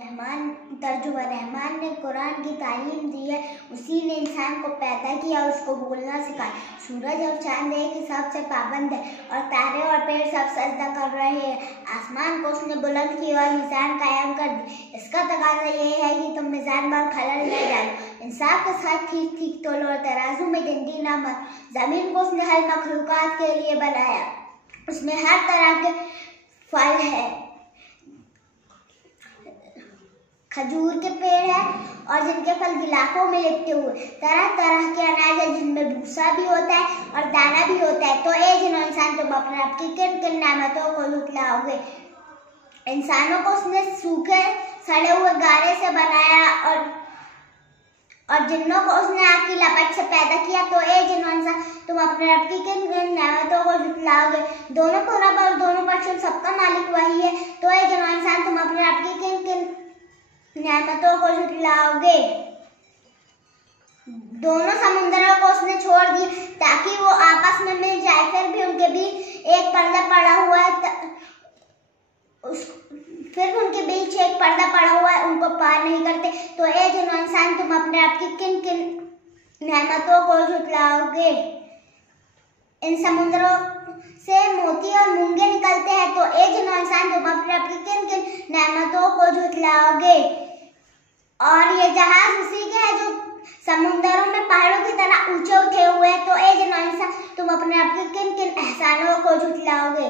रहमान ने कुरान की तालीम दी है, उसी ने इंसान को पैदा किया, उसको बोलना सिखाया। सूरज और चांद एक हिसाब से पाबंद है और तारे और पेड़ सब सजदा कर रहे हैं। आसमान को उसने बुलंद किया और मिजान कायम कर दी। इसका तकाजा ये है कि तुम मिजान पर खलल न डालो, इंसाफ के साथ ठीक ठीक तोलो और तराजू में डंडी ना मारो। जमीन को उसने हर मखलूकात के लिए बनाया, उसमें हर तरह के फल है, खजूर के पेड़ है और जिनके फल गिलाफों में लिपटे हुए, तरह तरह के अनाज है जिनमें भूसा भी होता है और दाना भी होता है। तो ए जिन्हों इंसान, तुम अपने रब की किन किन नेमतों को झुठलाओगे। इंसानों को उसने सूखे सड़े हुए गारे से बनाया और जिन्नों को उसने आग की लपट से पैदा किया। तो ए जिन्हों इंसान, तुम अपने रब की किन किन नेमतों को झुठलाओगे। दोनों को रब और दोनों पर सबका मालिक वही है। तो ए जिन्हों इंसान, तुम अपने रब की किन किन नेमतों को झुठलाओगे। दोनों समुद्रों को उसने छोड़ दी ताकि वो आपस में मिल जाए, फिर भी उनके बीच एक पर्दा पड़ा हुआ है, उनको पार नहीं करते। तो ए जिन्हों इंसान, तुम अपने आप की किन किन नेमतों को झुठलाओगे। इन समुद्रों से मोती और मूंगे निकलते हैं। तो ए जिन्हों इंसान, तुम अपने आप की किन किन नेमतों को झुठलाओगे। और ये जहाज उसी के है जो समुद्रों में पहाड़ों की तरह ऊंचे उठे हुए हैं। तो ए जिन्हों इंसान, तुम अपने आप के किन किन एहसानों को झुठलाओगे।